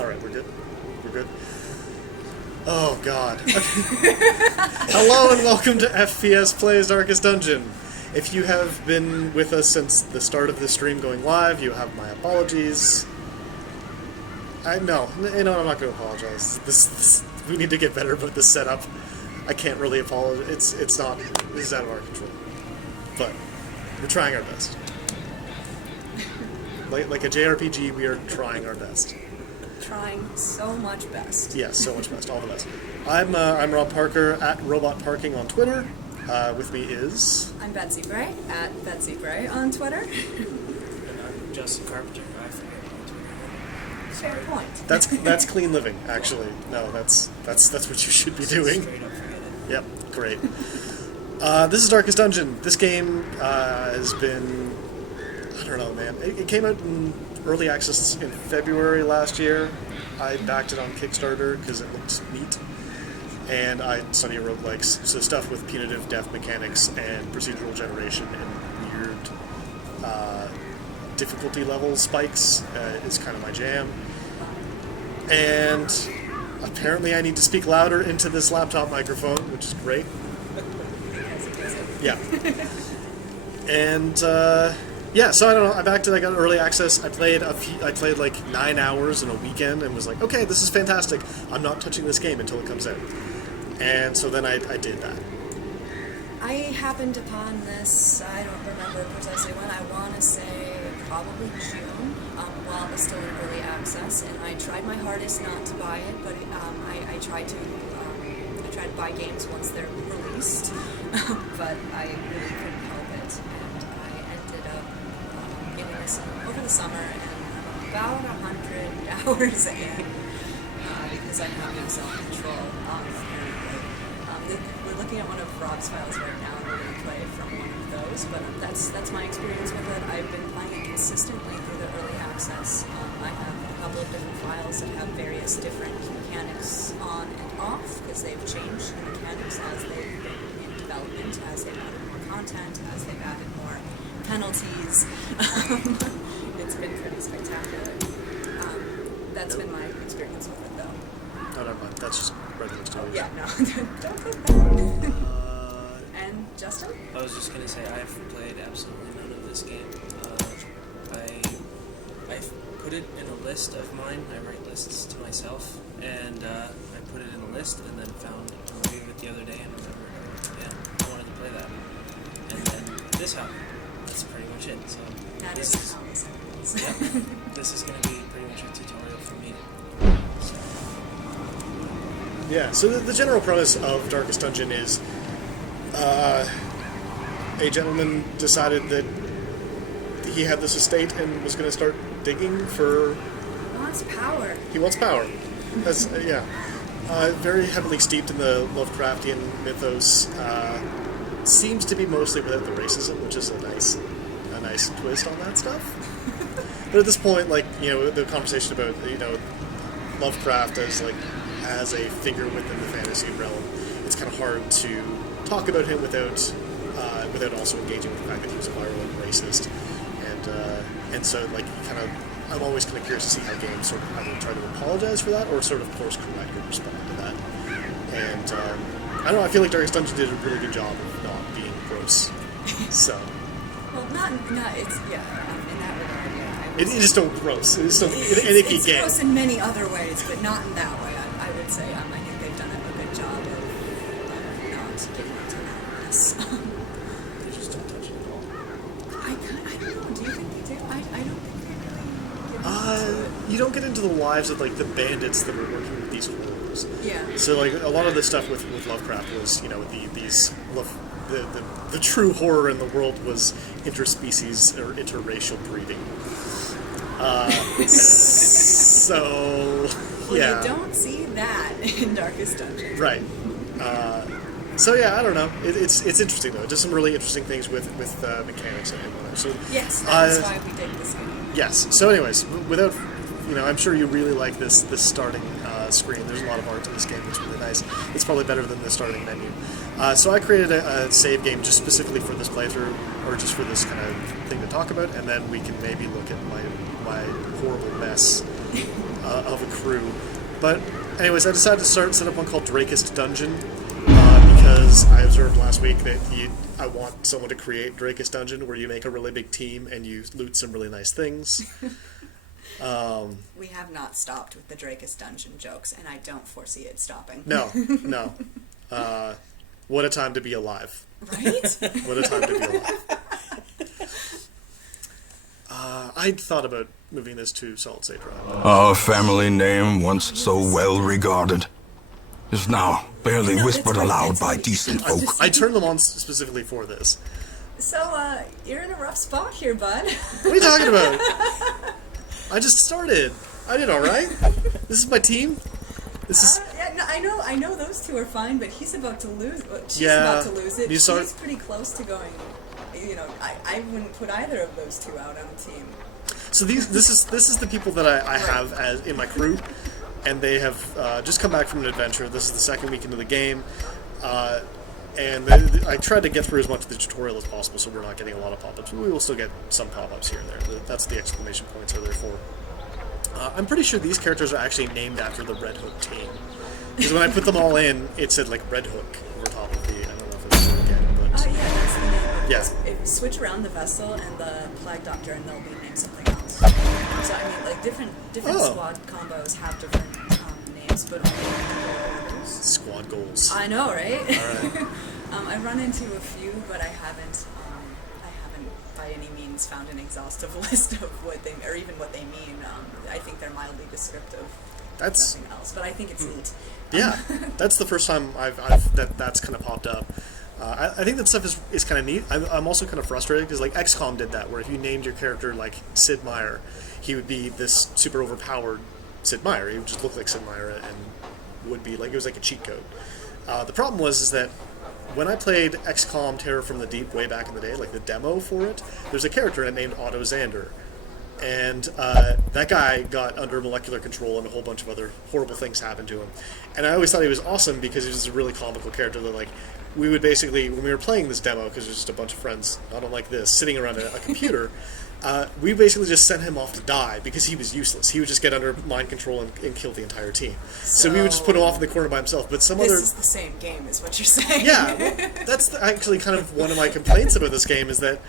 Alright, we're good? We're good? Oh, God. Hello and welcome to FPS Plays Darkest Dungeon. If you have been with us since the start of this stream going live, you have my apologies. No, I'm not going to apologize. We need to get better about this setup. I can't really apologize. This is out of our control. But we're trying our best. Like a JRPG, we are trying our best. Trying so much best. Yes, so much best. All the best. I'm Rob Parker at Robot Parking on Twitter. With me is... I'm Betsy Bray at Betsy Bray on Twitter. And I'm Justin Carpenter. I forget on Twitter. Fair point. That's clean living, actually. No, that's what you should be doing. Straight up forget it. Yep, great. This is Darkest Dungeon. This game has been... I don't know, man. It came out in early access in February last year. I backed it on Kickstarter because it looked neat. And I study roguelikes, so stuff with punitive death mechanics and procedural generation and weird difficulty level spikes is kind of my jam. And apparently I need to speak louder into this laptop microphone, which is great. Yeah. And yeah, so I don't know. I backed it. I got early access. I played like 9 hours in a weekend and was like, okay, this is fantastic. I'm not touching this game until it comes out. And so then I did that. I happened upon this, I don't remember precisely when, I want to say probably June, while it was still in early access, and I tried my hardest not to buy it, but I tried to buy games once they're released, but I really couldn't help it, and I ended up getting this over the summer, and I'm about 100 hours in, because I'm having self-control. We're looking at one of Rob's files right now, and we're going to play from one of those, but that's my experience with it. I've been playing it consistently through the early access. I have a couple of different files that have various different mechanics on and off, because they've changed the mechanics as they've been in development, as they've added more content, as they've added more penalties. It's been pretty spectacular. That's been my experience with it, though. Oh, never mind. That's just regular stories. Yeah, no. Don't think that. And Justin? I was just gonna say I've played absolutely none of this game. I put it in a list of mine. I write lists to myself, and I put it in a list, and then found a review of it the other day, and remembered, yeah, I wanted to play that. And then this happened. That's pretty much it. So That this is how this happens. yeah, this is gonna be pretty much a tutorial for me. So. Yeah, so the general premise of Darkest Dungeon is a gentleman decided that he had this estate and was going to start digging for... He wants power. He wants power. That's, yeah. Very heavily steeped in the Lovecraftian mythos. Seems to be mostly without the racism, which is a nice twist on that stuff. But at this point, like, you know, the conversation about, you know, Lovecraft as a figure within the fantasy realm, it's kind of hard to talk about him without also engaging with the fact that he was a virulent racist, and so like I'm always kind of curious to see how games sort of either try to apologize for that or sort of course correct or respond to that. And I don't know, I feel like Darkest Dungeon did a really good job of not being gross. So. Well, not it's in that regard. Yeah, It is still gross. It is still an icky it's game. gross in many other ways, but not in that way. I would say I think they've done a good job of not giving it to madness. They just don't touch it at all. I don't know. Do you think they do? I don't think they really get into it. You don't get into the lives of like the bandits that are working with these horrors. Yeah. So like a lot of the stuff with Lovecraft was, you know, the true horror in the world was interspecies or interracial breeding. So Well, yeah. you don't see that in Darkest Dungeon. Right. So yeah, I don't know. It's interesting though. It does some really interesting things with mechanics and whatnot. So Yes, that's why we did this game. yes. So anyways, without, you know, I'm sure you really like this starting screen. There's a lot of art to this game. It's really nice. It's probably better than the starting menu. So I created a save game just specifically for this playthrough, or just for this kind of thing to talk about, and then we can maybe look at my horrible mess of a crew. But anyways, I decided to set up one called Drakest Dungeon because I observed last week that I want someone to create Drakest Dungeon where you make a really big team and you loot some really nice things. We have not stopped with the Drakest Dungeon jokes, and I don't foresee it stopping. No. What a time to be alive. Right? What a time to be alive. I'd thought about moving this to Solid State Drive. Our family name, once so well regarded, is now barely whispered aloud by decent folk. I turned them on specifically for this. So, you're in a rough spot here, bud. What are you talking about? I just started. I did all right. This is my team. This is. Yeah, no, I know those two are fine, but he's about to lose. She's Yeah, about to lose it. you saw- She's pretty close to going. You know, I wouldn't put either of those two out on a team. So this is the people that I have as in my crew, and they have just come back from an adventure. This is the second week into the game, and I tried to get through as much of the tutorial as possible, so we're not getting a lot of pop-ups. We will still get some pop-ups here and there. That's the exclamation points are there for. I'm pretty sure these characters are actually named after the Red Hook team, because when I put them all in, it said like Red Hook over top of the. I don't know if it's true again, but Yeah, that's the name. yeah. If you switch around the vessel and the Plague Doctor, and they'll be named something else. So I mean, like different squad combos have different names, but only orders. Squad goals. I know, right? Alright. I've run into a few, but I haven't by any means found an exhaustive list of what they, or even what they mean. I think they're mildly descriptive. That's Nothing else, but I think it's neat. yeah. That's the first time that's kind of popped up. I think that stuff is kind of neat. I'm also kind of frustrated because like XCOM did that, where if you named your character like Sid Meier, he would be this super overpowered Sid Meier. He would just look like Sid Meier and would be like, it was like a cheat code. The problem is that when I played XCOM Terror from the Deep way back in the day, like the demo for it, there's a character in it named Otto Zander. And that guy got under molecular control and a whole bunch of other horrible things happened to him. And I always thought he was awesome because he was a really comical character that, like, we would basically, when we were playing this demo, because there's just a bunch of friends, not unlike this, sitting around a computer, we basically just sent him off to die because he was useless. He would just get under mind control and kill the entire team. So we would just put him off in the corner by himself. But some This other... is the same game, is what you're saying. Yeah, well, that's actually kind of one of my complaints about this game is that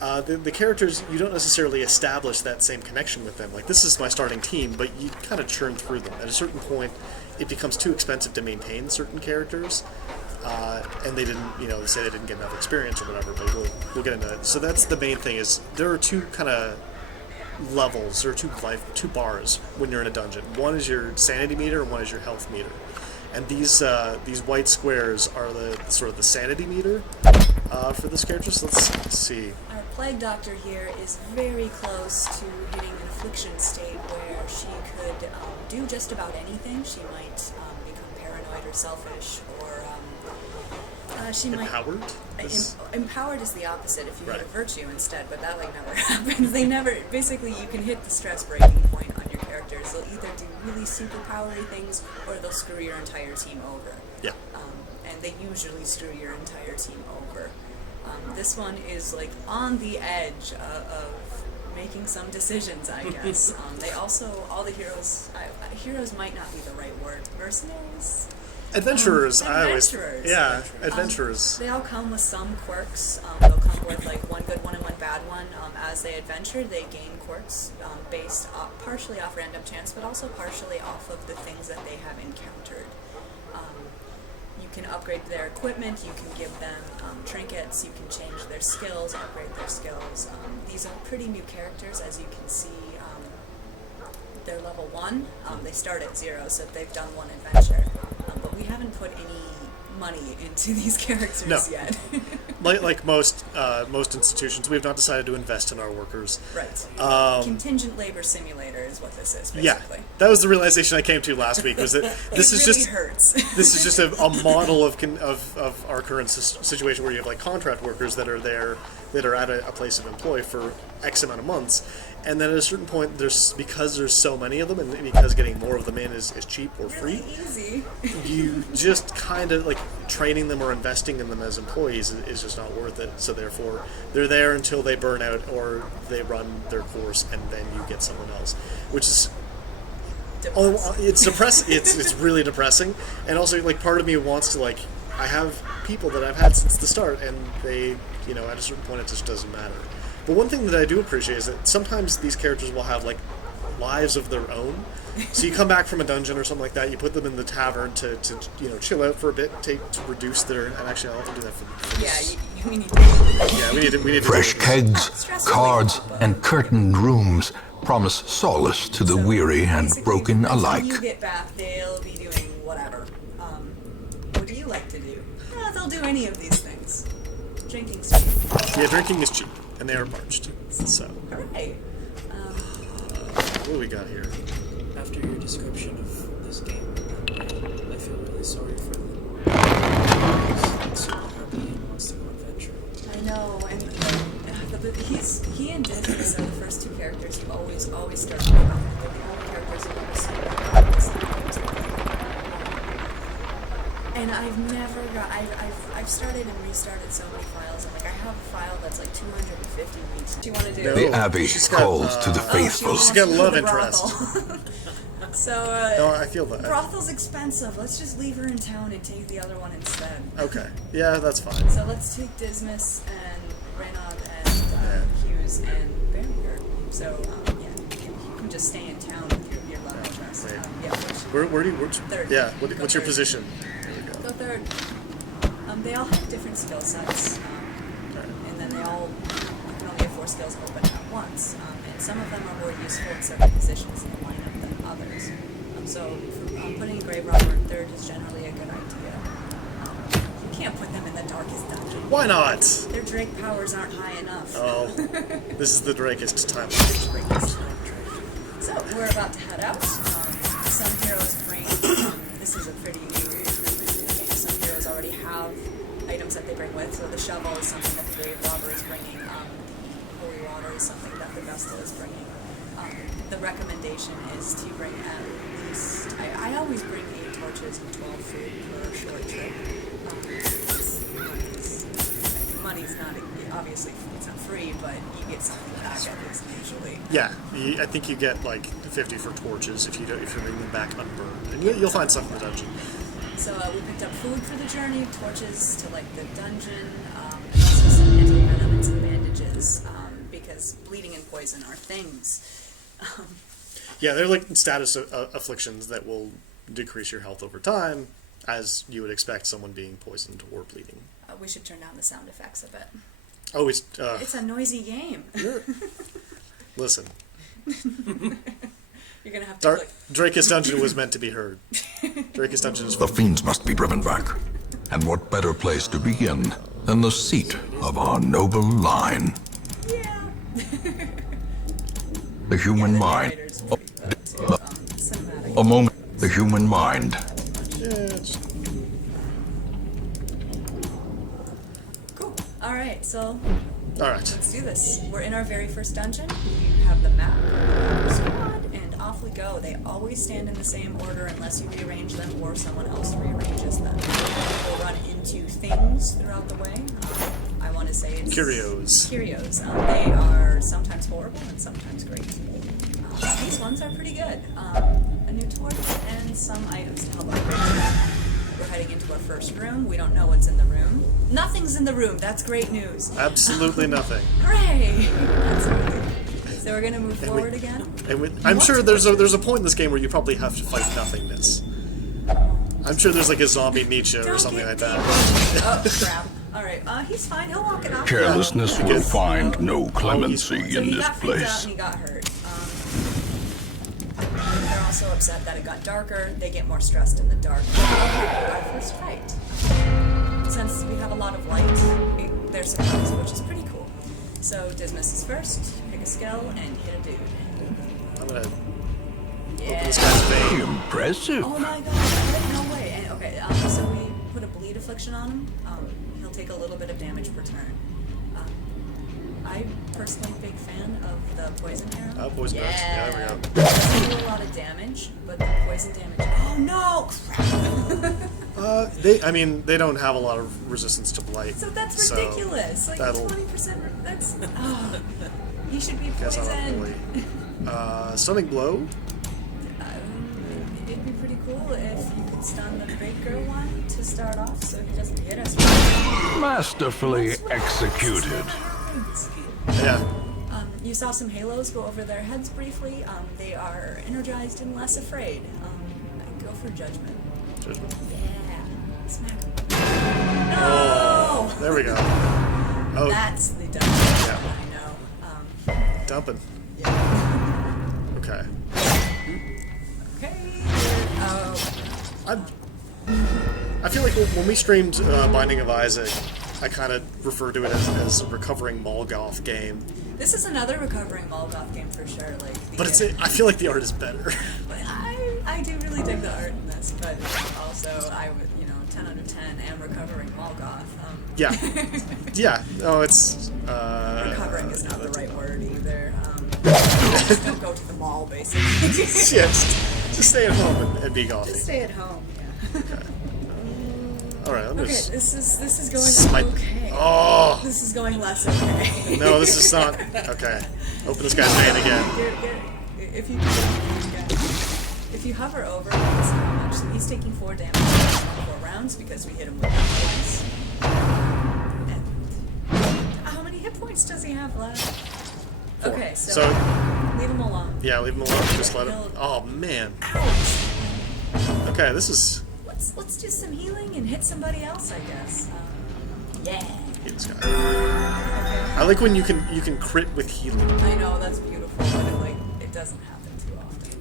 the characters, you don't necessarily establish that same connection with them. Like, this is my starting team, but you kind of churn through them. At a certain point, it becomes too expensive to maintain certain characters, and they didn't, they say they didn't get enough experience or whatever, but we'll get into that. So that's the main thing, is there are two kind of levels, or two bars when you're in a dungeon. One is your sanity meter, and one is your health meter. And these white squares are the sort of the sanity meter for this character. So let's see. Our Plague Doctor here is very close to hitting an affliction state where she could do just about anything. She might become paranoid or selfish, or she might... Empowered? Empowered is the opposite if you hit a Right. virtue instead, but that like never happens. They never... Basically, you can hit the stress breaking point on your characters. They'll either do really super powery things, or they'll screw your entire team over. Yeah. And they usually screw your entire team over. This one is like on the edge of making some decisions, I guess. They also, all the heroes, heroes might not be the right word. Mercenaries? Adventurers, Adventurers. Adventurers. They all come with some quirks. They'll come with like one good one and one bad one. As they adventure, they gain quirks based partially off random chance, but also partially off of the things that they have encountered. You can upgrade their equipment, you can give them trinkets, you can change their skills, upgrade their skills. These are pretty new characters, as you can see. They're level 1. They start at 0, so they've done one adventure. But we haven't put any money into these characters yet. like most institutions, we have not decided to invest in our workers. Right. Contingent labor simulator is what this is, basically. Yeah, that was the realization I came to last week. Was that this is really just hurts. This is just a model of our current situation where you have like contract workers that are there, that are at a place of employ for X amount of months, and then at a certain point, because there's so many of them, and because getting more of them in is cheap or free. Really easy. You just kind of like training them or investing in them as employees is just not worth it. So therefore, they're there until they burn out or they run their course, and then you get someone else, which is depressing. it's depressing. It's really depressing, and also like part of me wants to like I have people that I've had since the start, and they at a certain point it just doesn't matter. But one thing that I do appreciate is that sometimes these characters will have like lives of their own. So you come back from a dungeon or something like that, you put them in the tavern to chill out for a bit, to reduce their. And actually, I'll have to do that for this. We need to. Yeah, we need to Fresh do this. kegs, cards, and curtained rooms promise solace to the weary and Basically, broken until alike. you get back, they'll be doing whatever. What do you like to do? They'll do any of these things. Drinking's cheap. Yeah, drinking is cheap, and they are parched. So, Hooray. what do we got here? After your description of this game, I feel really sorry for them. He's super happy and wants to go adventure. I know, and he and Disney are the first two characters who always start with. They're the only characters who ever see. And I've never got. I've started and restarted so many files. And like I have a file that's like 250 weeks. What do you want to do? No. The Abbey She's got, calls to the faithful. She's got love the interest. brothel. So, No, I feel that. brothel's expensive. Let's just leave her in town and take the other one instead. Okay, yeah, that's fine. So let's take Dismas and Reynard and Hughes and Barringer. So, yeah, you can just stay in town with your love interest. Right. Yeah, Third. Yeah, Go what's your third. position? There we go. Go third. They all have different skill sets, and then they all can only have 4 skills open at once. And some of them are more useful in certain positions in the lineup than others. So putting a grave robber in third is generally a good idea. You can't put them in the darkest dungeon. Why not? Their Drake powers aren't high enough. Oh, this is the Drakest time. So we're about to head out. Some heroes bring. This is a pretty new improvement in the game. Some heroes already have items that they bring with. So the shovel is something that the grave robber is bringing. Holy water is something that the vestal is bringing. The recommendation is to bring at least. I always bring 8 torches and 12 food for a short trip. Money's not obviously it's not free, but you get something back at least usually. Yeah, I think you get like 50 for torches if you bring them back unburned, and you'll find stuff in the dungeon. So we picked up food for the journey, torches to like the dungeon, and also some anti-venom and some bandages, because bleeding and poison are things. Yeah, they're like status afflictions that will decrease your health over time, as you would expect someone being poisoned or bleeding. We should turn down the sound effects a bit. Oh, It's a noisy game. Listen. You're gonna have to. Drake's Dungeon was meant to be heard. Drake's Dungeon is. The fiends must be driven back. And what better place to begin than the seat of our noble line? Yeah. The human The mind. narrator's pretty good, too. Cinematic. A moment. The human mind. Cool. All right, so All right. let's do this. We're in our very first dungeon. You have the map, the squad, and off we go. They always stand in the same order unless you rearrange them or someone else rearranges them. We'll run into things throughout the way. I want to say it's Curios. Curios. They are sometimes horrible and sometimes great. These ones are pretty good. A new torch and some items to help upgrade. We're heading into our first room. We don't know what's in the room. Nothing's in the room. That's great news. Absolutely nothing. Hooray! Absolutely. So we're gonna move forward again. And I'm sure there's a point in this game where you probably have to fight nothingness. I'm sure there's like a zombie Nietzsche or Don't something get like that. deep. Oh crap! All right, he's fine. He'll walk it off. Carelessness will find no clemency So in he this got freaked out place. and he got hurt. They're also upset that it got darker. They get more stressed in the dark. Our first fight. Since we have a lot of light, they're surprised, which is pretty cool. So Dismas is first. Pick a skill and hit a dude. I'm gonna open Yeah. this guy's vein. Impressive. Oh my god! No way. And, okay, so we put a bleed affliction on him. He'll take a little bit of damage per turn. I'm personally a big fan of the poison arrow. Oh, poison arrows. Yeah, there we go. It doesn't do a lot of damage, but the poison damage. Oh no! Crap. They don't have a lot of resistance to blight. So that's ridiculous. Like that'll- 20%. That's. Oh, he should be Guess I'll poisoned. avoid. Stunning blow. stun the bigger one to start off so he doesn't hit us. Masterfully executed. Yeah. You saw some halos go over their heads briefly. They are energized and less afraid. Go for judgment. Judgment. Yeah. Smack him. No! There we go. Oh, That's the dumb Yeah. I know. dumping. Yeah. Okay. Okay. I feel like when we streamed Binding of Isaac, I kind of referred to it as a recovering Molgoth game. This is another recovering Molgoth game for sure. But I feel like the art is better. But I do really dig the art in this, but also I would 10 out of 10 am recovering Molgoth. Yeah. Yeah. No, it's Recovering is not the right word either. Don't go to the mall, basically. yeah, just stay at home and be gothy. Just stay at home. Yeah. All right. Okay, this is going okay. Oh This is going less okay. no, this is not okay. Open this guy's vein again. If you hover over, you can see how much he's taking 4 damage in 4 rounds because we hit him with that twice. And how many hit points does he have left? 4. Okay, so leave him alone. Yeah, leave him alone. Just let him. Oh man. Ouch. Okay, this is. Let's do some healing and hit somebody else, I guess. Yeah. Hate this guy. Okay. I like when you can crit with healing. I know that's beautiful, but it doesn't happen too often.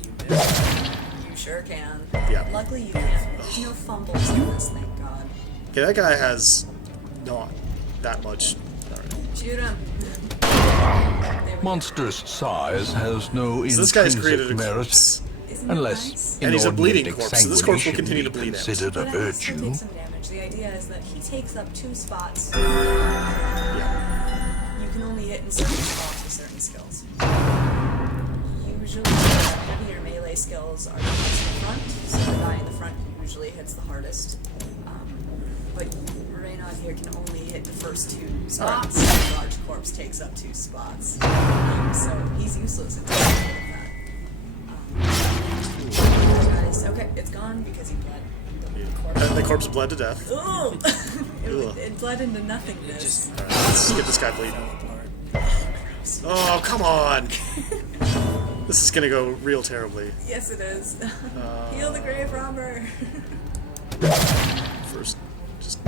You sure can. Yeah. Luckily you can. There's no fumbles in this, thank God. Okay, that guy has not that much. All right. Shoot him. There we go. Monstrous size has no So this guy's intrinsic created a merit, corpse. Isn't it unless nice? And he's a bleeding inordinate corpse, so this corpse will exsanguination continue to be bleed out. considered a But I still virtue. take some damage. The idea is that he takes up 2 spots. Yeah. You can only hit in certain spots with certain skills. Usually, the heavier melee skills are towards the front, so the guy in the front usually hits the hardest. But Reynaud here can only hit the first 2 spots, and the large corpse takes up 2 spots. So he's useless until you get that. Guys, okay, it's gone because he bled. The corpse bled to death. Ugh. Ugh. It bled into nothingness. Just All right, let's get this guy bleeding. fell apart. Oh, come on! This is gonna go real terribly. Yes, it is. Heal the grave robber. First, just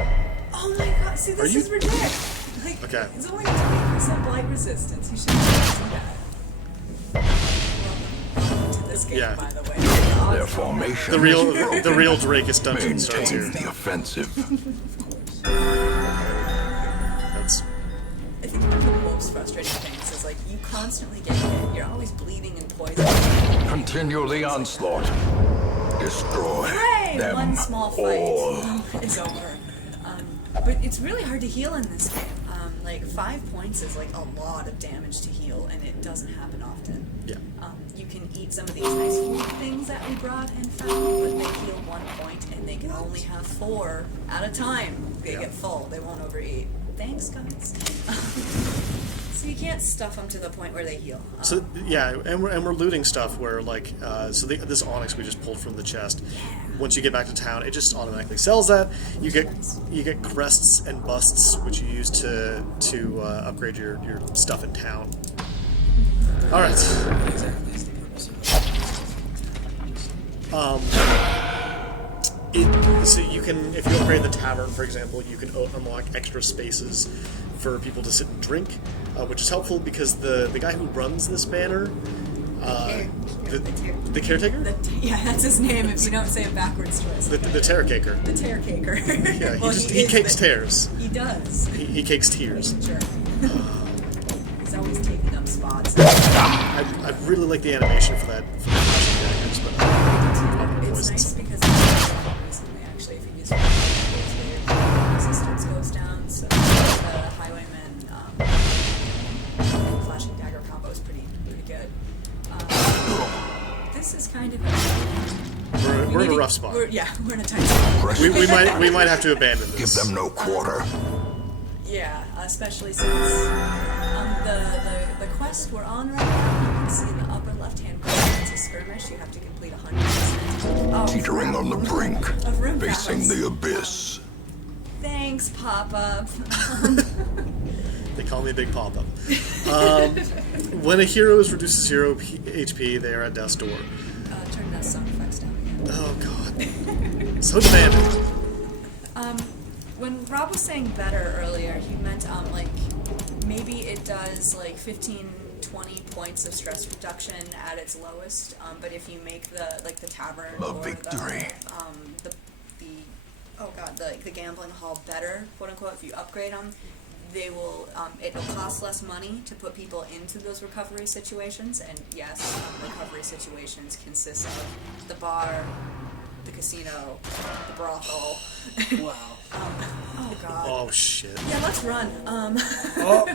Oh my god, see, this you- is ridiculous. Like, Okay. it's only 20% blight resistance. You shouldn't do that. Welcome to this game, Yeah. by the way. Their formation the real Drakus dungeon starts maintain here. the offensive. That's I think one of the most frustrating things is, you constantly get hit. You're always bleeding and poisoning. Continue the onslaught. Destroy Hooray! them One small all. fight is over. But it's really hard to heal in this game. 5 points is a lot of damage to heal, and it doesn't happen often. yeah. You can eat some of these nice food things that we brought and found, but they heal 1 point, and they can only have 4 at a time. They get full. They won't overeat. Thanks, guys. So you can't stuff them to the point where they heal. So yeah, and we're looting stuff where this onyx we just pulled from the chest. Once you get back to town, it just automatically sells that. You get crests and busts, which you use to upgrade your stuff in town. All right. Exactly is the purpose of it. So you can, if you upgrade the tavern, for example, you can unlock extra spaces for people to sit and drink, which is helpful because the guy who runs this banner, the caretaker, Yeah, that's his name. If you don't say it backwards twice. the terror caker. The tear caker. Yeah, Well, he is cakes the- tears. He does. He cakes tears. Sure. He's always taking up spots. I really like the animation for that. For the flashing daggers, but It's poisons. nice because recently, actually, if you use it, the resistance goes down. So the highwayman and flashing dagger combo is pretty good. This is kind of We're in a rough spot. We're in a tight spot. We might have to abandon Give this. them no quarter. Yeah, especially since the quest we're on right now, you can see in the upper left-hand corner, it's a skirmish. You have to complete 100%. teetering on the brink, Of room facing battles. the abyss. Thanks, Pop-Up. They call me Big Pop-Up. When a hero is reduced to 0 HP, they are at death's door. Turn that sound effects down again. Oh god. So demanding. When Rob was saying better earlier, he meant, like, maybe it does, like, 15, 20 points of stress reduction at its lowest, but if you make the, like, the tavern A or victory. the gambling hall better, quote unquote, if you upgrade them, they will, it'll cost less money to put people into those recovery situations, and yes, recovery situations consist of the bar, the casino, the brothel. Wow. Oh god. Oh shit. Yeah, let's run. Oh.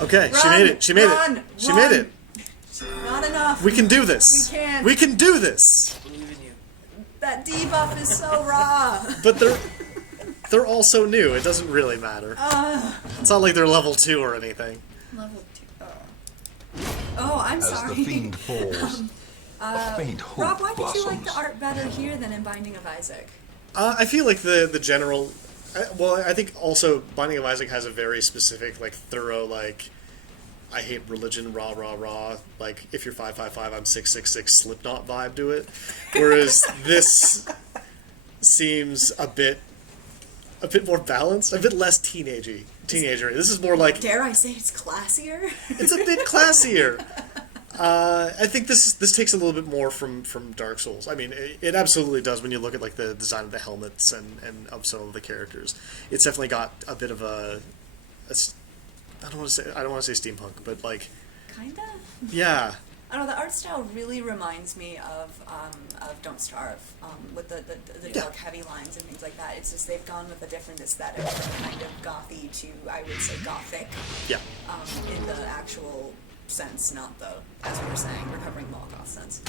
Okay, she Run, made it. She made run, it. She run. made it. Not enough. We can do this. We can. We can do this. I believe in you. That debuff is so raw. But they're all so new. It doesn't really matter. It's not like they're level 2 or anything. Level 2. Oh, I'm As sorry. the fiend falls, a faint hope Rob, why did you like blossoms. the art better here than in Binding of Isaac? I feel like the general... well, I think also Binding of Isaac has a very specific, like, thorough, like, I hate religion, rah, rah, rah. Like, if you're 555, I'm 666 Slipknot vibe to it. Whereas this seems a bit more balanced, a bit less teenagery. This is more like... Dare I say it's classier? It's a bit classier. I think this takes a little bit more from Dark Souls. I mean, it absolutely does when you look at like the design of the helmets and of some of the characters. It's definitely got a bit of a I don't want to say steampunk, but like Kinda. yeah. I don't know, the art style really reminds me of Don't Starve, with the Yeah. dark, heavy lines and things like that. It's just they've gone with a different aesthetic, from kind of gothy to, I would say, gothic, Yeah. in the actual sense, not the, as we were saying, recovering Holocaust sense.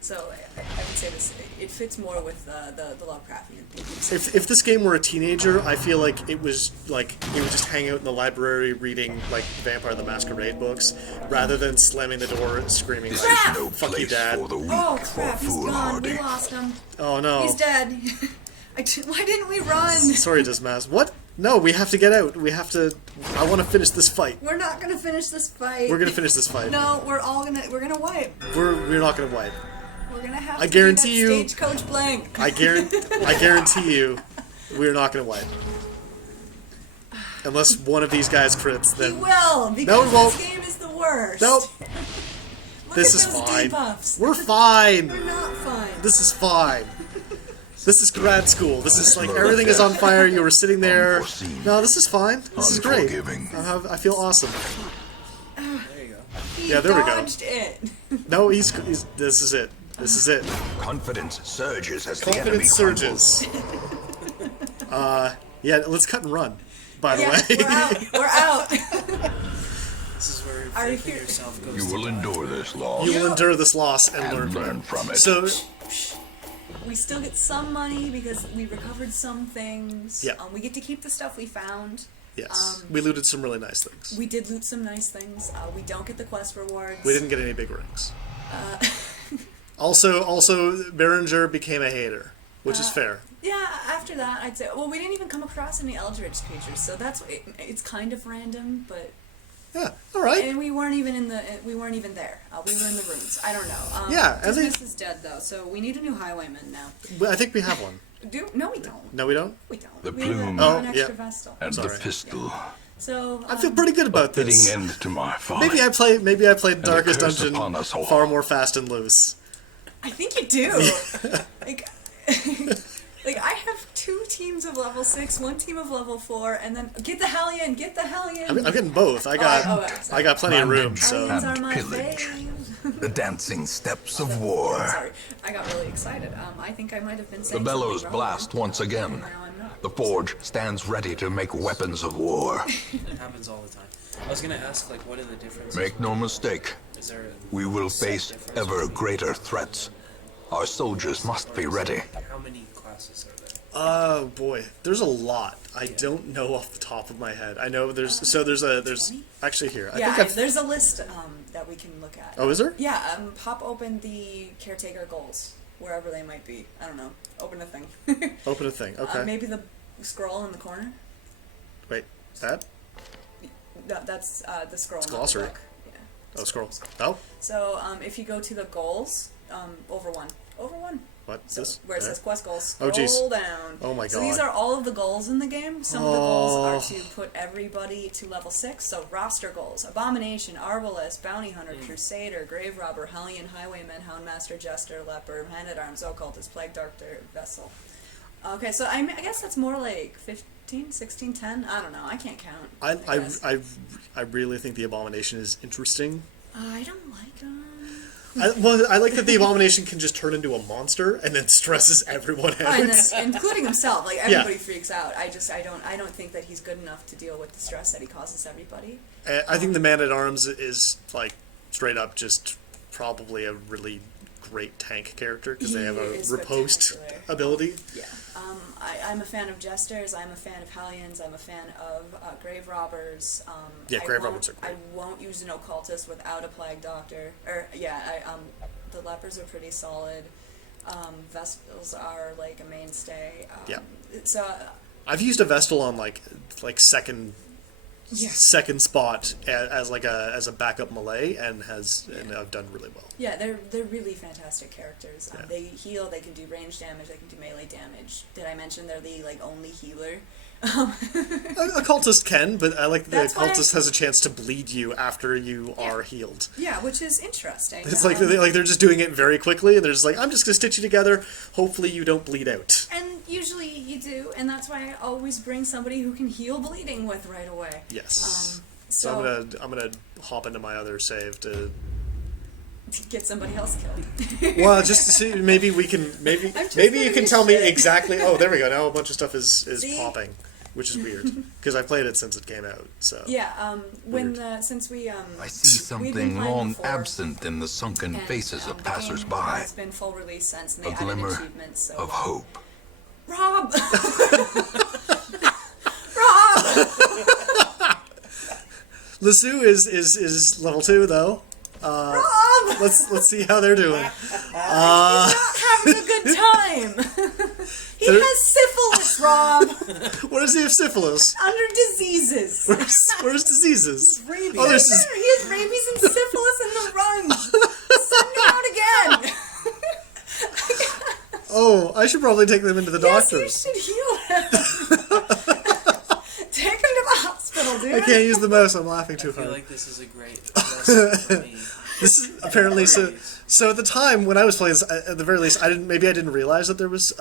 So I would say this, it fits more with the Lovecraftian themes. If this game were a teenager, I feel like it was like it would just hang out in the library reading like Vampire the Masquerade books, rather than slamming the door and screaming This like, is no "Fuck you, place Dad!" for the weak Oh or crap, he's gone. We foolhardy. lost him. Oh no! He's dead. Why didn't we run? Sorry, Dismas. What? No, we have to get out. We have to. I want to finish this fight. We're not gonna finish this fight. We're gonna finish this fight. No, we're gonna wipe. We're not gonna wipe. We're gonna have I to guarantee do you- that Stagecoach blank. I guarantee you, we're not gonna wipe. Unless one of these guys crits, He then will, because No, he won't. this game is the worst. nope. Look This at is those fine. debuffs. We're fine. We're not fine. This is fine. This is grad school. This is like everything is on fire. You were sitting there. Unforeseen. No, this is fine. This is great. Unforgiving. I feel awesome. There you go. He Yeah, there we go. dodged it. No, he's. This is it. This is it. Confidence surges as the enemy Confidence surges. Yeah, let's cut and run. By the Yeah, way, we're out. We're out. This is where Are faith in you- yourself goes You to will die. endure this loss you will endure this loss and learn and from learn it. from it. So, We still get some money because we recovered some things. Yeah. We get to keep the stuff we found. yes, we looted some really nice things. We did loot some nice things. We don't get the quest rewards. We didn't get any big rings. Also, Berenger became a hater, which is fair. Yeah, after that, I'd say, well, we didn't even come across any Eldritch creatures, so it's kind of random, but, Yeah, all right. and we weren't even there. We were in the ruins. I don't know. Yeah, I think- Dismas is dead, though, so we need a new highwayman now. I think we have one. No, we don't. No, we don't. We don't. The we have plume. Oh, an extra yeah. vestal. and the Sorry. pistol. So, I feel pretty good about Fitting this. end to my folly. Maybe I played Darkest curse Dungeon upon us all. far more fast and loose. I think you do. Like, like, I have 2 teams of level 6, 1 team of level 4, and then get the Hellion. I'm getting both. I got plenty of room. So Hellions are And my pillage. fave. The dancing steps of war. Sorry, I got really excited. I think I might have been The saying bellows something blast wrong. once again. And now I'm not. The forge stands ready to make weapons of war. It happens all the time. I was gonna ask, like, what are the differences? Make no mistake, Is there we will set face difference ever between- greater threats. Our soldiers must be ready. How many classes are there? Oh boy, there's a lot. I don't know off the top of my head. I know there's there's 20? actually here. I Yeah, think I've, there's a list that we can look at. oh, is there? Yeah, pop open the caretaker goals, wherever they might be. I don't know. Open a thing. Open a thing. Okay. Maybe the scroll in the corner. Wait, that? That's the scroll. Not the Glossary. book. Yeah. Oh, scroll. Oh, So if you go to the goals, over one. what's So this? where it There. says quest goals, Oh, scroll jeez. down. Oh my So these God. are all of the goals in the game. Some of the goals are to put everybody to level 6. So roster goals: Abomination, Arbalest, Bounty Hunter, Crusader, Grave Robber, Hellion, Highwayman, Houndmaster, Jester, Leper, Man at Arms, Occultist, Plague Doctor, Vessel. Okay, so I guess that's more like 15, 16, 10. I don't know. I can't count. guess. I really think the Abomination is interesting. I don't like them. I like that the Abomination can just turn into a monster and then stresses everyone out. And then, including himself, like everybody freaks out. I don't think that he's good enough to deal with the stress that he causes everybody. I think the Man at Arms is like straight up just probably a really great tank character because they He have a is riposte spectacular. ability. Yeah. I'm a fan of Jesters. I'm a fan of Hellions. I'm a fan of Grave Robbers. Yeah, Grave Robbers are great. I won't use an Occultist without a Plague Doctor. The Lepers are pretty solid. Vestals are like a mainstay. Yeah. So I've used a Vestal on like second yeah. second spot as like a backup melee and I've done really well. Yeah, they're really fantastic characters. Yeah. They heal. They can do range damage. They can do melee damage. Did I mention they're the like only healer? Occultist can, but I like that the That's why Occultist has a chance to bleed you after you Yeah. are healed. Yeah, which is interesting. It's like they're just doing it very quickly, and they're just like, I'm just gonna stitch you together. Hopefully, you don't bleed out. And usually you do, and that's why I always bring somebody who can heal bleeding with right away. Yes. So I'm gonna hop into my other save to. get somebody else killed. Well, just to see, maybe you can giving tell you me shit. exactly. Oh, there we go. Now a bunch of stuff is See? popping, which is weird because I played it since it came out. So Yeah, since we I see we've been something playing long before, absent in the sunken and, faces the of game passers-by. has been full release since, and they A added glimmer achievements. So of hope. Rob, Rob. Lasu is level 2 though. Rob! Let's see how they're doing. He's not having a good time. He has syphilis, Rob. What does he have syphilis? Under diseases. Where's diseases? Rabies. Oh, there's He has rabies and syphilis in the run. Send him out again. Oh, I should probably take them into the Yes, doctor. you should heal him. Take him to the hospital, dude. I can't use the mouse. I'm laughing too I feel hard. like this is a great lesson for me. This is apparently so. So at the time when I was playing this, at the very least, I didn't realize that there was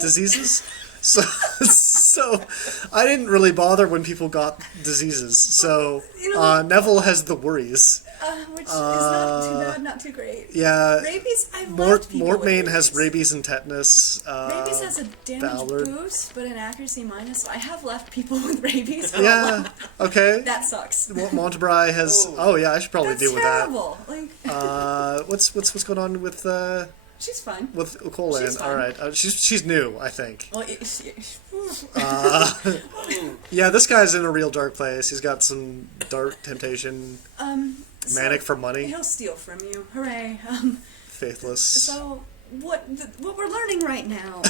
diseases. So I didn't really bother when people got diseases. So Neville has the worries. Which is not too bad, not too great. Yeah. Rabies, I've loved people with Mortmain rabies. has rabies and tetanus. Rabies has a damage Ballard. boost, but an accuracy minus. So I have left people with rabies. For a Yeah. while. Okay. That sucks. Montebray has. Oh yeah, I should probably That's deal with terrible. Like, that. What's going on with she's fine. Colan? She's fine. All right, she's new, I think. Well, Yeah, this guy's in a real dark place. He's got some dark temptation, manic for money, He'll steal from you. Hooray. faithless. So what we're learning right now,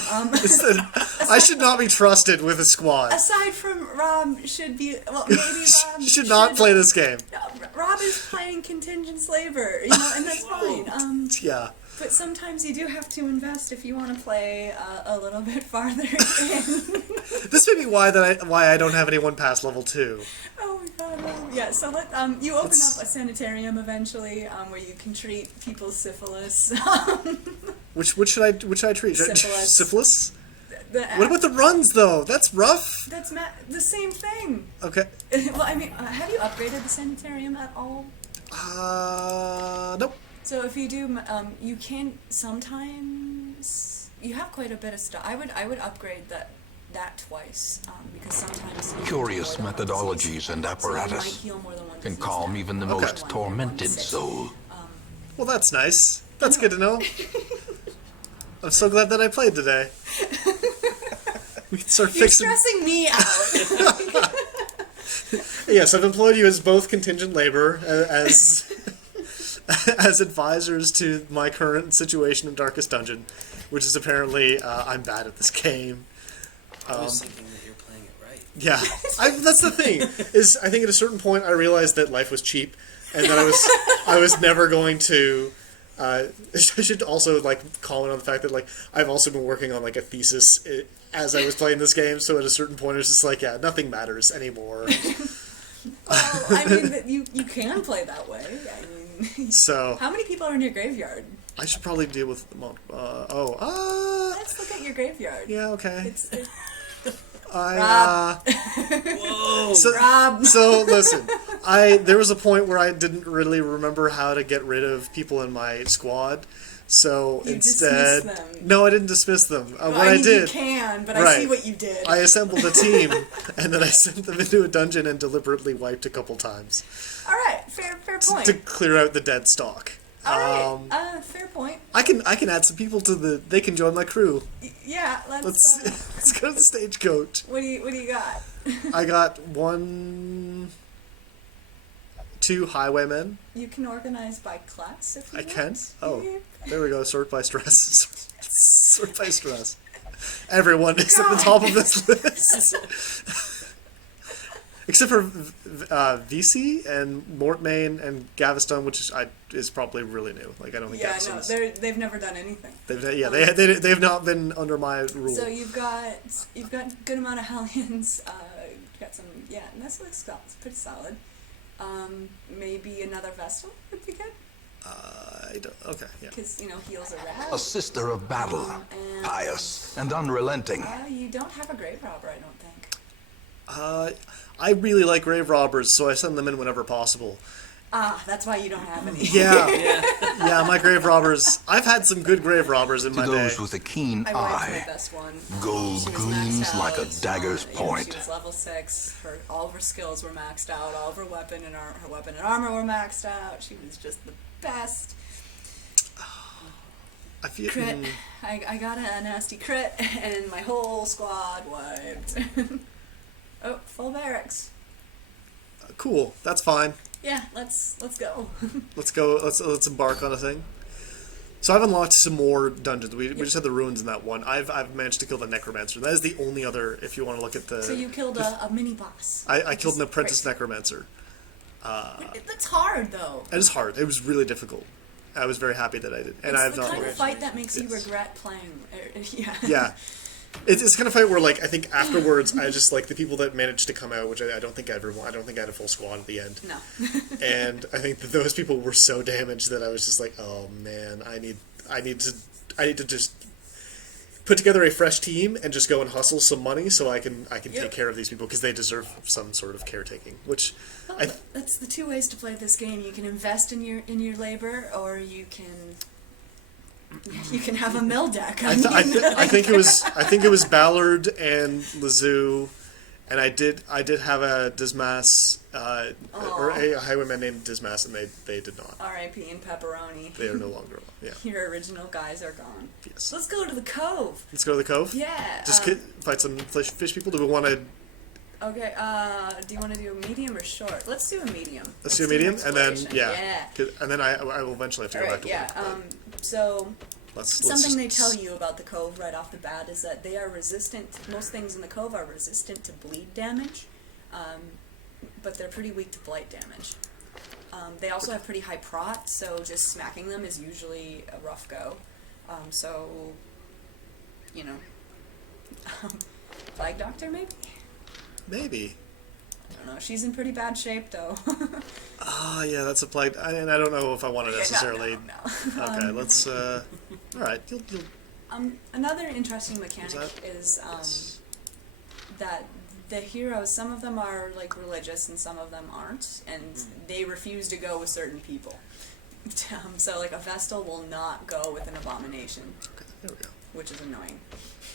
I should not be trusted with a squad. aside from Rob should be, well, maybe Rob You should not play this game. No, Rob is playing contingent slaver, and that's fine. Yeah. But sometimes you do have to invest if you want to play a little bit farther in. This may be why I don't have anyone past level 2. Oh my god. Yeah, so you open up a sanitarium eventually where you can treat people's syphilis. Which should I treat? Syphilis. Syphilis? What about the runs though? That's rough. That's the same thing. Okay. Well, I mean, have you upgraded the sanitarium at all? Nope. So if you do, you can sometimes. You have quite a bit of stuff. I would upgrade that twice because sometimes you Curious can heal more than one methodologies disease. and So you apparatus might heal more than one can disease calm now. even the Okay. most tormented soul. Well, that's nice. That's good to know. I'm so glad that I played today. We can start You're fixing. stressing me out. Yes, I've employed you as both contingent labor as as advisors to my current situation in Darkest Dungeon, which is apparently I'm bad at this game. I was thinking that you're playing it right. Yeah, that's the thing. Is I think at a certain point I realized that life was cheap, and that I was never going to. I should also like comment on the fact that like I've also been working on like a thesis as I was playing this game. So at a certain point, it's just like nothing matters anymore. Well, I mean, you can play that way. I mean, So how many people are in your graveyard? I should probably deal with. Let's look at your graveyard. Yeah, okay. It's I Whoa! so, Rob. so listen, there was a point where I didn't really remember how to get rid of people in my squad. So You instead, dismissed them. no, I didn't dismiss them. What I I mean, did, you can, but I Right. see what you did. I assembled a team, and then I sent them into a dungeon and deliberately wiped a couple times All right, fair point. to clear out the dead stock. All right, fair point. I can add some people to the. They can join my crew. Yeah, Let's let's. let's go to the stagecoach. What do you got? I got 2 highwaymen. You can organize by class if you I want. can. Oh, Yep. there we go. Sort by stress. Sort by stress. Everyone except the God. top of this list. Except for VC and Mortmain and Gaveston, which is probably really new. Like I don't think Yeah, Gaveston's. no, they've never done anything. They've not been under my rule. So you've got a good amount of Hellions. You've got some, yeah, and that's looks pretty solid. Maybe another Vestal would be good I don't. Okay, yeah. because heals are rad. A sister of battle, And pious and unrelenting. you don't have a grave robber, I don't think. I really like grave robbers, so I send them in whenever possible. That's why you don't have any. Yeah, Yeah. yeah. My grave robbers. I've had some good grave robbers in To my day. those with a keen I wiped my eye, best one. gold She was gleams maxed like a out. dagger's She point. was level 6. All of her skills were maxed out. All of her weapon and her weapon and armor were maxed out. She was just the best. I feel. Crit. I got a nasty crit, and my whole squad wiped. Oh, full barracks. Cool. That's fine. Yeah, let's go. Let's go. Let's embark on a thing. So I've unlocked some more dungeons. We just had the ruins in that one. I've managed to kill the necromancer. That is the only other. If you want to look at the. So you killed a mini boss. I killed an Which is apprentice great. necromancer. That's hard though. It was hard. It was really difficult. I was very happy that I did, and It's I've the not. kind of fight that makes you Yes. regret playing. Yeah. Yeah. It's kind of fight where like I think afterwards I just like the people that managed to come out, which I don't think I don't think I had a full squad at the end. No. And I think that those people were so damaged that I was just like, oh man, I need to just put together a fresh team and just go and hustle some money so I can Yep. take care of these people because they deserve some sort of caretaking. Which Well, that's the two ways to play this game. You can invest in your labor, or you can have a mill deck. I think it was Ballard and Lazoo, and I did have a Dismas or a highwayman named Dismas, and they did not. R.I.P. and pepperoni. They are no longer. Yeah. Your original guys are gone. Yes. Let's go to the cove. Let's go to the cove. Yeah. Just fight some fish people. Do we want to? Okay. Do you want to do a medium or short? Let's do a medium. Let's do a medium, and then exploration. yeah. 'Cause- and then I will eventually have to All go right. back to Yeah. work. So. Let's Something they just- tell you about the cove right off the bat is that they are resistant. Most things in the cove are resistant to bleed damage, but they're pretty weak to blight damage. They also have pretty high prot, so just smacking them is usually a rough go. So, Flag Doctor maybe? Maybe. I don't know. She's in pretty bad shape though. Ah, yeah, that's a plague, and I don't know if I want to necessarily. No. Okay, let's. All right, you'll Another interesting mechanic that- is that the heroes, some of them are like religious and some of them aren't, and they refuse to go with certain people. So like a Vestal will not go with an Abomination, Okay, there we go. which is annoying,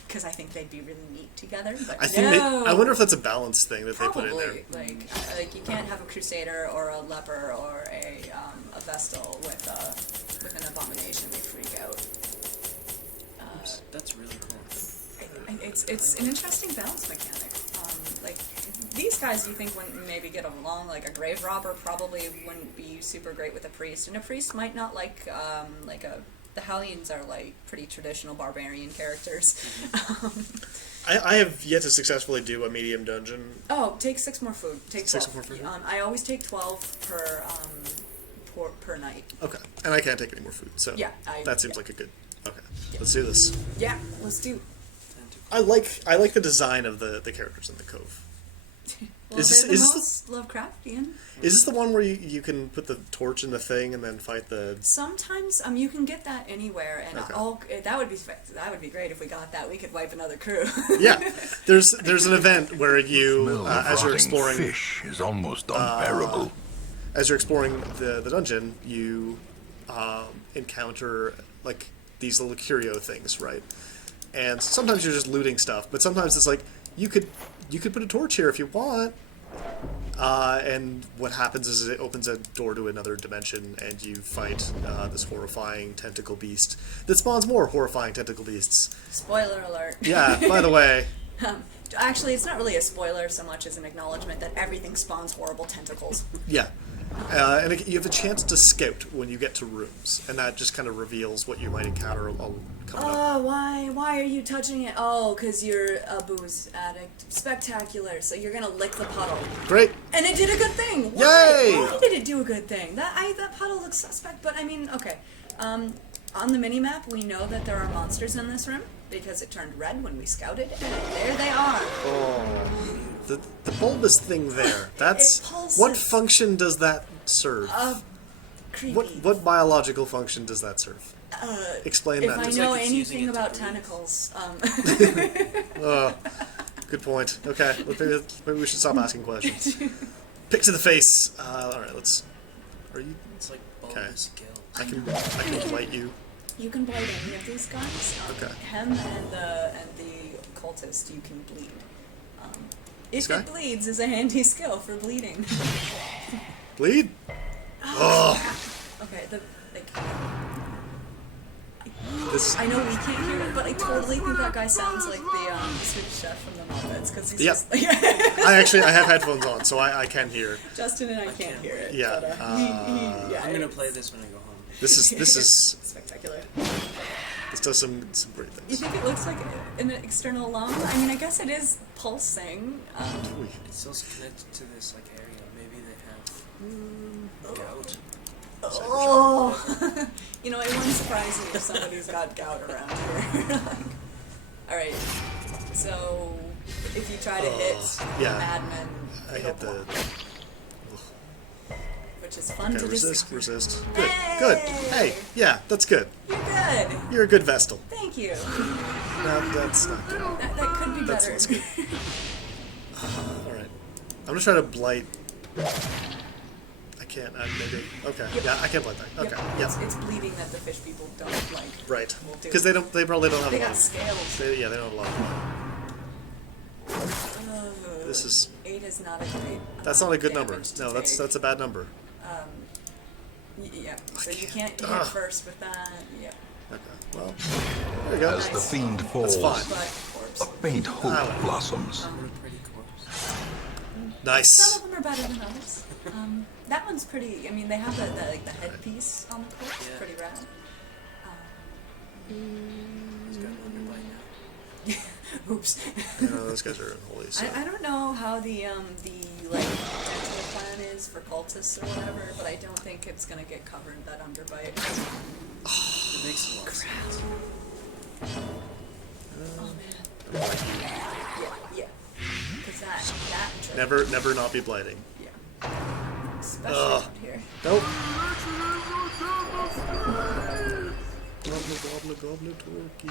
because I think they'd be really neat together. But I think no! I wonder if that's a balance thing that Probably. they put in there. Like you can't have a Crusader or a Leper or a Vestal with an Abomination. They freak out. That's really cool. it's an interesting balance mechanic. Like these guys, you think wouldn't maybe get along. Like a grave robber probably wouldn't be super great with a priest, and a priest might not like the Hellions are like pretty traditional barbarian characters. I have yet to successfully do a medium dungeon. Oh, take 6 more food. Take 12. 6 more food? I always take 12 per night. Okay, and I can't take any more food, so Yeah, that seems like a good. Okay, let's do this. Yeah, let's do. I like the design of the characters in the cove. Well, Is this- they're the is most Lovecraftian. Is this the one where you can put the torch in the thing and then fight the? Sometimes you can get that anywhere, and Okay. that would be great if we got that. We could wipe another crew. Yeah, there's an event where you Smell of as you're rotting exploring fish is almost unbearable. as you're exploring the dungeon, you encounter like these little curio things, right? And sometimes you're just looting stuff, but sometimes it's like you could put a torch here if you want. And what happens is it opens a door to another dimension, and you fight this horrifying tentacle beast that spawns more horrifying tentacle beasts. Spoiler alert. Yeah, by the way. Actually, it's not really a spoiler so much as an acknowledgement that everything spawns horrible tentacles. Yeah. And you have a chance to scout when you get to rooms, and that just kind of reveals what you might encounter coming up. Oh, why are you touching it? Oh, because you're a booze addict. Spectacular. So you're gonna lick the puddle. Great. And it did a good thing. Yay! Why did it do a good thing? That puddle looks suspect, but I mean, okay. On the minimap, we know that there are monsters in this room because it turned red when we scouted, and there they are. Oh. The bulbous thing there. That's It pulses. what function does that serve? Creepy. What biological function does that serve? Explain If that. I Just know like it's using anything it to about breathe. tentacles, good point. Okay, maybe we should stop asking questions. Pick to the face. All right, let's. Are you? It's like bulbous gill. I can blight you. you can blight any of these guys. Okay. Him and the cultist, you can bleed. If This guy? it bleeds, is a handy skill for bleeding. Bleed. Oh. Okay, This. I know we can't hear it, but I totally think that guy sounds like the Swedish chef from the Muppets, because he's Yep. just like I have headphones on, so I can hear. Justin and I can't hear it. Yeah, but, yeah, I'm gonna play this when I go home. This is spectacular. this does some great You things. think it looks like an external lung? I mean, I guess it is pulsing. It's still connected to this like area. Maybe they have gout. Oh, you know, it wouldn't surprise me if somebody's got gout around here. All right, so if you try to hit yeah. Madman, I hit the. which is fun Okay, to resist. Good, Hey! good. Hey, yeah, that's good. You're good. You're a good Vestal. Thank you. No, that's not good. That could be That's better. what's good. All right, I'm gonna try to blight. I can't. Maybe. Okay. Yep. Yeah, I can't blight that. Okay. Yep. Yeah. It's bleeding that the fish people don't like. Right. Will do. Because they probably don't have They a lot. got scales. They don't have a lot of blood. This is. 8 is not a great. That's not a good number. damage to No, take. that's a bad number. Yeah. So you can't hit Ugh. first with that. Yeah. Okay. Well, there you go. As the fiend falls, fine. But a corpse. faint hope blossoms. What a pretty corpse. Nice. Some of them are better than others. That one's pretty. I mean, they have the headpiece on the corpse. Yeah. Pretty rad. He's got an underbite now. Oops. Those guys are unholy. So. I don't know how the like dental plan is for cultists or whatever, but I don't think it's gonna get covered that underbite. It makes a lot of sense. Oh man. Yeah. Because that jerk. Never not be blighting. Yeah. Especially Ugh. out here. Nope. Gobbler, gobbler, turkey.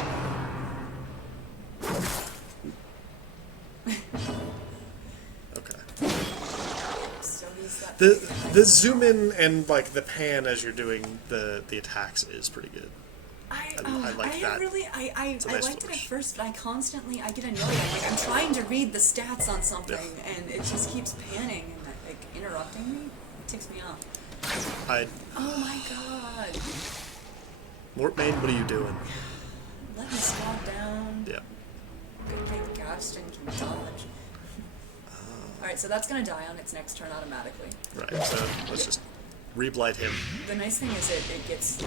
Okay. So he's got The zoom in and like the pan as you're doing the attacks is pretty good. I like that. I It's a nice liked it at finish. first, but I get annoyed. I'm trying to read the stats on something, and it just keeps panning and like interrupting me. It ticks me off. Oh my god! Mortmain, what are you doing? Let me squat down. Yeah. Good fast and can dodge. Alright, so that's gonna die on its next turn automatically. Right, so let's just re-blight him. The nice thing is it gets... A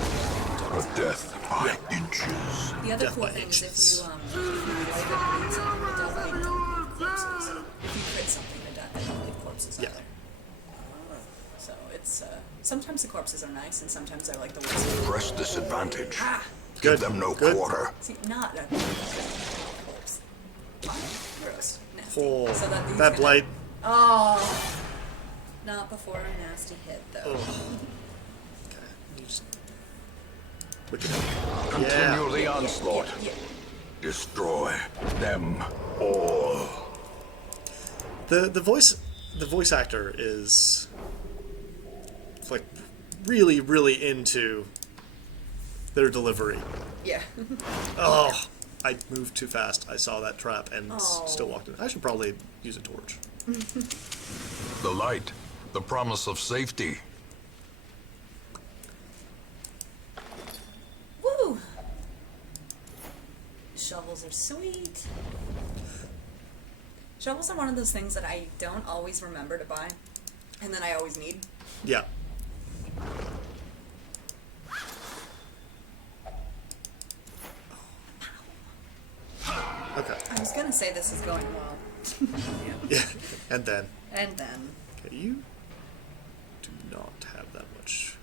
death by inches. The other Death cool by thing is inches. if you blight it and something, it doesn't leave corpses. If you crit something to death, they don't leave corpses Yeah. either. So it's, sometimes the corpses are nice, and sometimes they're like the worst. Press this advantage. Ah! Give Good, them no good. quarter. See, not a corpse. Gross. Nasty. Oh, So that gonna- blight. Oh! Not before a nasty hit, though. Oh. Okay. You just... Wicked. Continue Yeah. the onslaught. Yeah. Destroy them all. The voice actor is like really, really into their delivery. Yeah. Oh, I moved too fast. I saw that trap and Oh. still walked in. I should probably use a torch. The light, the promise of safety. Woo! Shovels are sweet. Shovels are one of those things that I don't always remember to buy, and then I always need. Yeah. Okay. I was gonna say this is going well. Yeah. And then. And then. Okay, you do not have that much.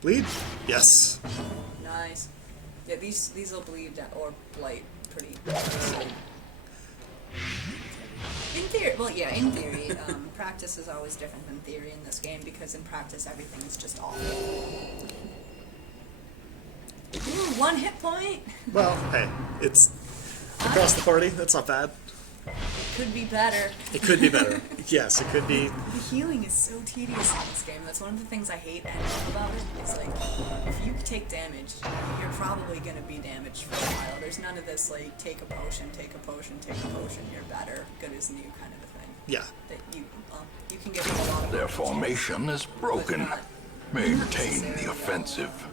Bleed? Yes. Nice. Yeah, these will bleed or blight pretty easily. In theory, well, yeah, in theory, practice is always different than theory in this game because in practice everything is just awful. Ooh, 1 hit point! Well, hey, it's across the party. That's not bad. Could be better. It could be better. Yes, it could be. The healing is so tedious in this game. That's one of the things I hate and love about it. Is like, if you take damage, you're probably gonna be damaged for a while. There's none of this like take a potion, take a potion, take a potion. You're better, good as new kind of a thing. Yeah. That you can get a lot of Their damage, formation is broken. but not Maintain necessarily, the offensive.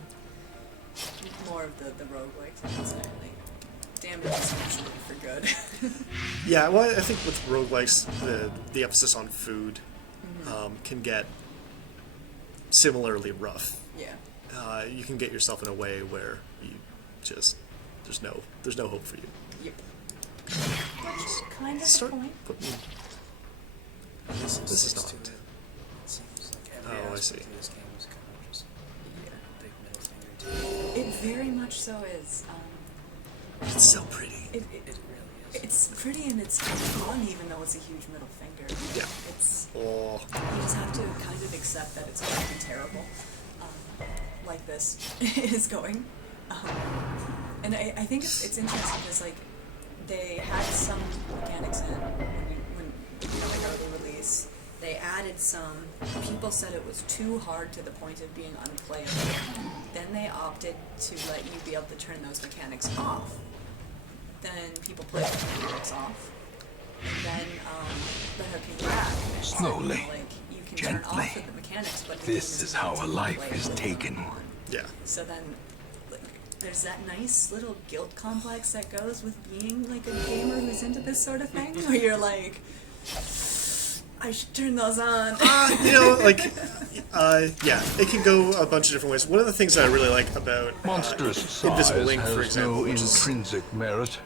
More of the roguelikes, I would say. Like, damage is usually for good. Yeah, well, I think with roguelikes, the emphasis on food can get similarly rough. Yeah. You can get yourself in a way where you just there's no hope for you. Yep. Which kind of the Start point. putting. This This is not. to it. It seems like every Oh, I aspect see. of this game is kind of just Yeah. a big middle finger to it. It very much so is. It's so pretty. It It really is. It's pretty and it's fun, even though it's a huge middle finger. Yeah. It's Oh, you just have to kind of accept that it's going to be terrible, like this is going. And I think it's interesting because like they had some mechanics in when like early release. They added some. People said it was too hard to the point of being unplayable. Then they opted to let you be able to turn those mechanics off. Then people played the mechanics off. And then the hook and grab. Slowly, Like you can turn gently. off the mechanics, but the This game is how meant a to life play is with taken. them on. yeah. So then, like, there's that nice little guilt complex that goes with being like a gamer who's into this sort of thing, where you're like, I should turn those on. You know, like, yeah, it can go a bunch of different ways. One of the things that I really like about Monstrous size Invisible Link, for has example, no which is intrinsic merit,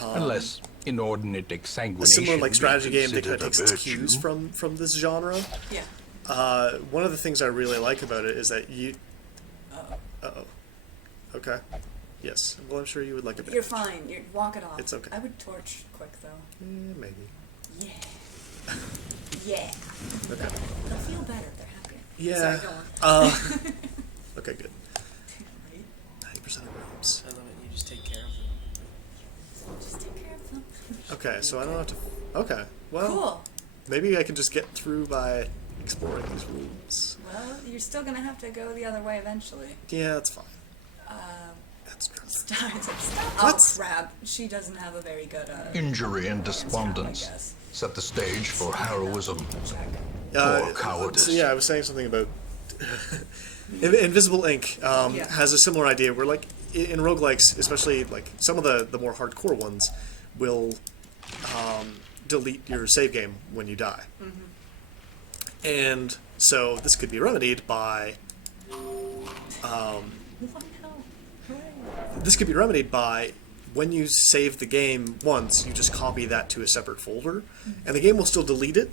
unless inordinate a exsanguination similar like strategy be game that kind of considered takes a virtue. cues from this genre. Yeah. One of the things I really like about it is that you. Uh-oh. Uh-oh. Okay. Yes. Well, I'm sure you would like a bit. You're fine. You walk it off. It's okay. I would torch quick though. Maybe. Yeah. Yeah. Okay. They'll feel better. They're happier. Yeah. Sorry, go on. Okay, good. Right? 90% of rooms. I love it. You just take care of them. Just take care of them. Okay, so I don't have to. Okay. Well, Cool. maybe I can just get through by exploring these rooms. Well, you're still gonna have to go the other way eventually. Yeah, that's fine. That's true. Oh What? crap! She doesn't have a very good. Injury and answer, I despondence guess. set the stage for heroism or So cowardice. yeah, I was saying something about Invisible Ink has a similar idea where, like, in roguelikes, especially like some of the more hardcore ones, will delete your save game when you die. And so this could be remedied by when you save the game once, you just copy that to a separate folder, and the game will still delete it,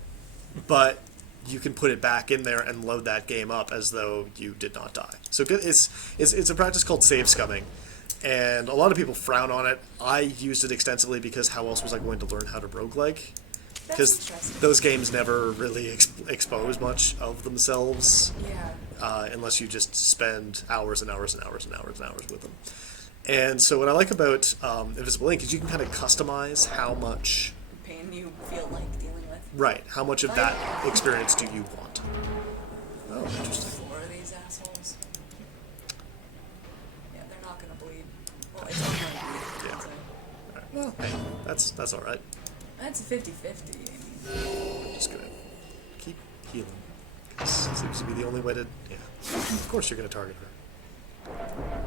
but you can put it back in there and load that game up as though you did not die. So it's a practice called save scumming, and a lot of people frown on it. I used it extensively because how else was I going to learn how to roguelike? Because those games never really expose much of themselves, unless you just spend hours and hours and hours and hours and hours with them. And so what I like about Invisible Ink is you can kind of customize how much pain you feel like dealing with. Right. How much of that experience do you want? Oh, interesting. 4 of these assholes. Yeah, they're not gonna bleed. Well, it's not gonna bleed. Yeah. So. All right. Well, hey, that's all right. That's a 50-50. I'm just gonna keep healing. This seems to be the only way to. Yeah. Of course, you're gonna target her.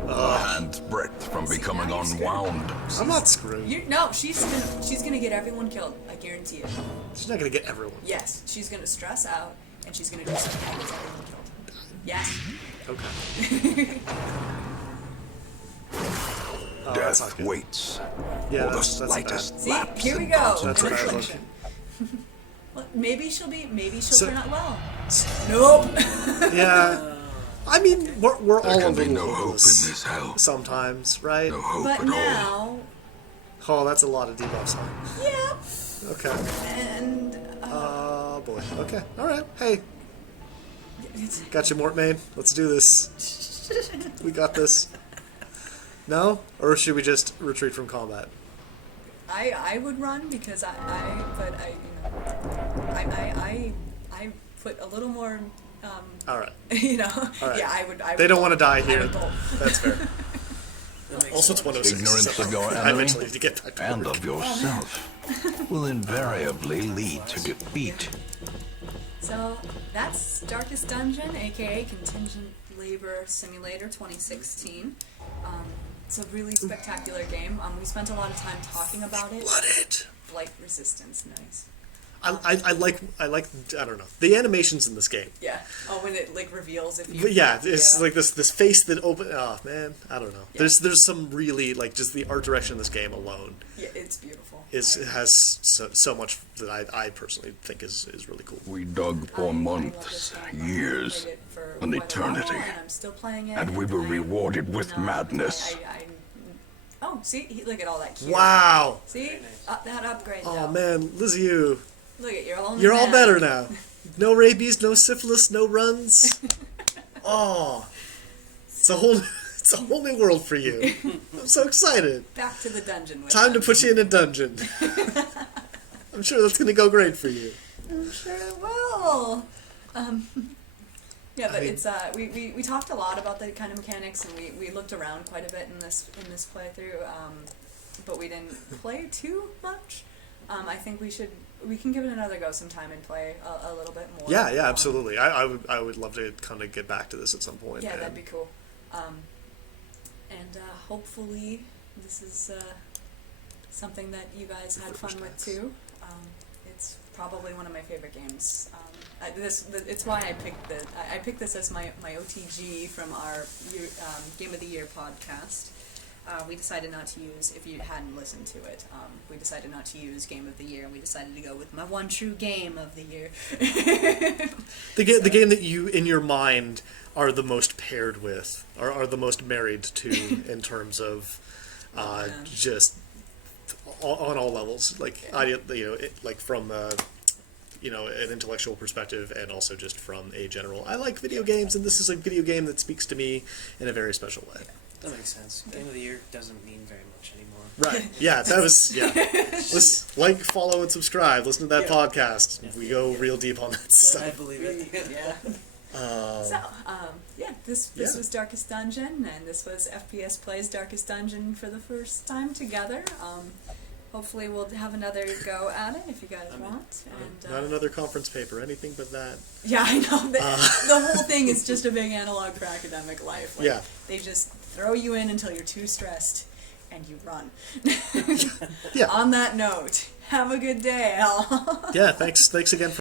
A hand's breadth from becoming unwound. I'm not screwed. No, she's gonna get everyone killed. I guarantee it. She's not gonna get everyone. Yes, she's gonna stress out, and she's gonna do something that gets everyone killed. Yes. Okay. Oh, that's not Death good. waits Yeah, for the that's slightest bad. See, lapse here we in go. That's a bad Inflection. Well, maybe she'll So- turn out well. Nope. Yeah. I mean, we're There all a can be little no hope in hopeless this hell. sometimes, right? No hope But at all. now, Oh, that's a lot of debuffs, huh? yeah, Okay. and Oh, boy. Okay. All right. Hey, it's, got you, Mortmain. Let's do this. We got this. No? Or should we just retreat from combat? I would run because I put a little more. All right. You know. All right. Yeah, I would. They don't want to die I here. would bolt. That's fair. That makes Also, it's sense. 106. Ignorance so of your I enemy eventually need to get back to and work. of yourself will invariably lead to defeat. So that's Darkest Dungeon, aka Contingent Labor Simulator 2016. It's a really spectacular game. We spent a lot of time talking about it. Blooded. Flight resistance, nice. I like I don't know the animations in this game. Yeah. Oh, when it like reveals if you. But yeah, it's like this face that open. Oh man, I don't know. Yeah. There's some really like just the art direction in this game alone Yeah, it's beautiful. it has so much that I personally think is really cool. We dug for months, years, an eternity, And I'm still playing it. and we were rewarded with madness. Oh, see, look at all that. Cute. Wow. See, that upgrade. Oh though. man, Lizzie, you. Look at you're all. You're all better now. No rabies, no syphilis, no runs. Oh, it's a whole new world for you. I'm so excited. Back to the dungeon. With Time to put you in a dungeon. I'm sure that's going to go great for you. I'm sure it will. Yeah, but mean- it's we talked a lot about the kind of mechanics, and we looked around quite a bit in this playthrough, but we didn't play too much. I think we can give it another go sometime and play a little bit more. Yeah, absolutely. I would love to kind of get back to this at some point. Yeah, and- that'd be cool. And hopefully this is something that you guys had fun with too. It's probably one of my favorite games. It's why I picked this as my OTG from our Game of the Year podcast. We decided not to use, if you hadn't listened to it, we decided not to use Game of the Year. We decided to go with my one true game of the year. The game that you, in your mind, are the most paired with, are the most married to in terms of just on all levels. Like, like from an intellectual perspective, and also just from a general, I like video games, and this is a video game that speaks to me in a very special way. That makes sense. Game of the Year doesn't mean very much anymore. Right. Yeah, that was, yeah. Let's like, follow, and subscribe. Listen to that Yeah. podcast. We go real deep on that I stuff. believe it. Yeah. This Yeah. was Darkest Dungeon, and this was FPS Plays Darkest Dungeon for the first time together. Hopefully we'll have another go at it if you guys want. And Not another conference paper, anything but that. yeah, I know. The whole thing is just a big analog for academic life. Like, Yeah. They just throw you in until you're too stressed, and you run. Yeah. On that note, have a good day, Al. Yeah, thanks again for